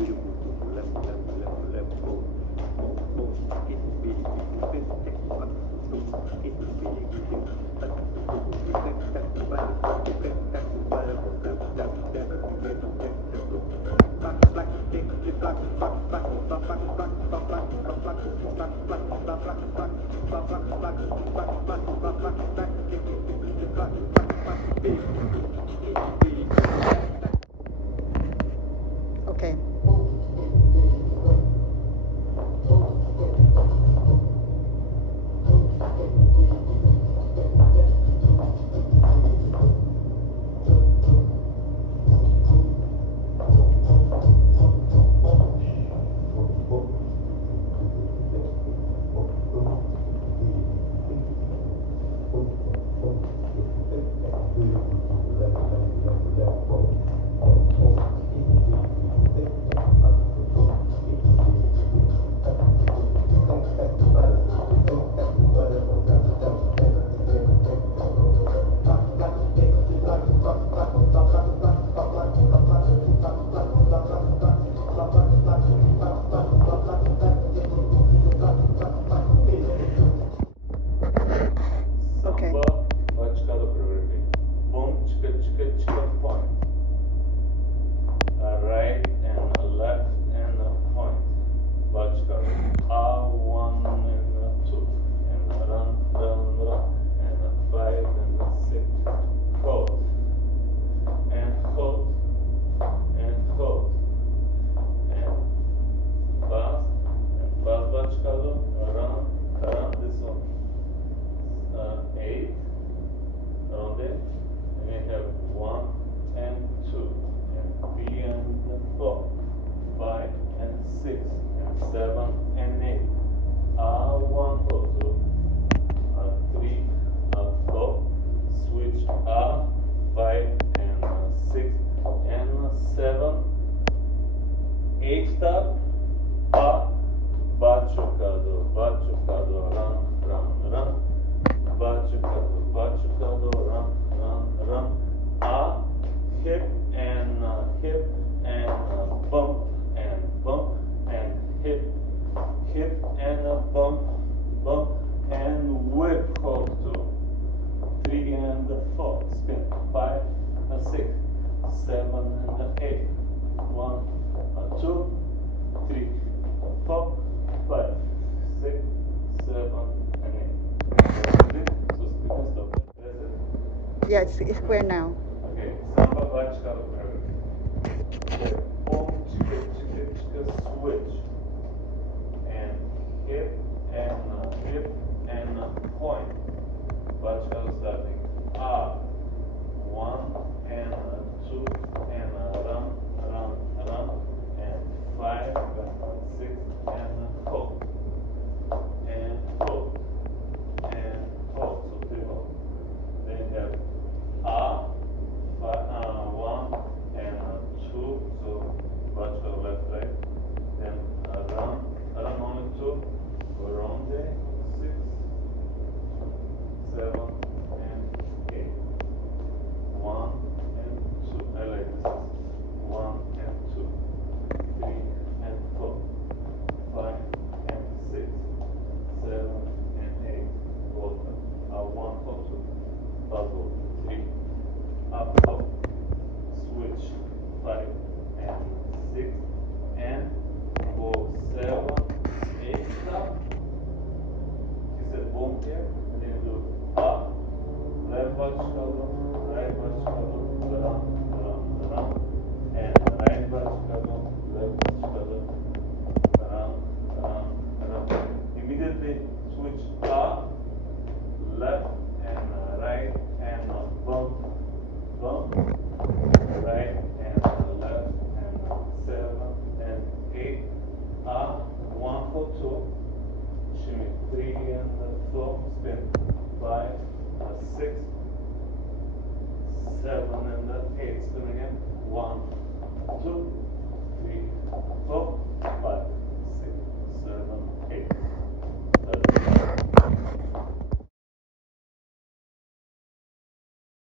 Okay. Okay. Samba Batucado choreography. Boom, chicka, chicka, chicka, point. A right and a left and a point. Batucado. A one and a two. And a run, run, run. And a five and a six. Hold. And hold. And hold. And fast. And fast Batucado. Run, run. This one. 8 around it, and we have 1 and 2 and 3 and 4, 5 and 6 and 7 and 8. 1 4 2 3 4 switch 5 and 6 and 7 8 stop Batucado, Batucado, run, run, run. Batucado, Batucado, run, run, run. Hip and bump and bump and hip, hip and bump, bump and whip. Hold 2, 3 and 4. Spin 5 and 6, 7 and 8. 1, 2, 3, 4, 5, 6, 7 and 8. Yeah, it's clear now. Okay, Samba Batucado.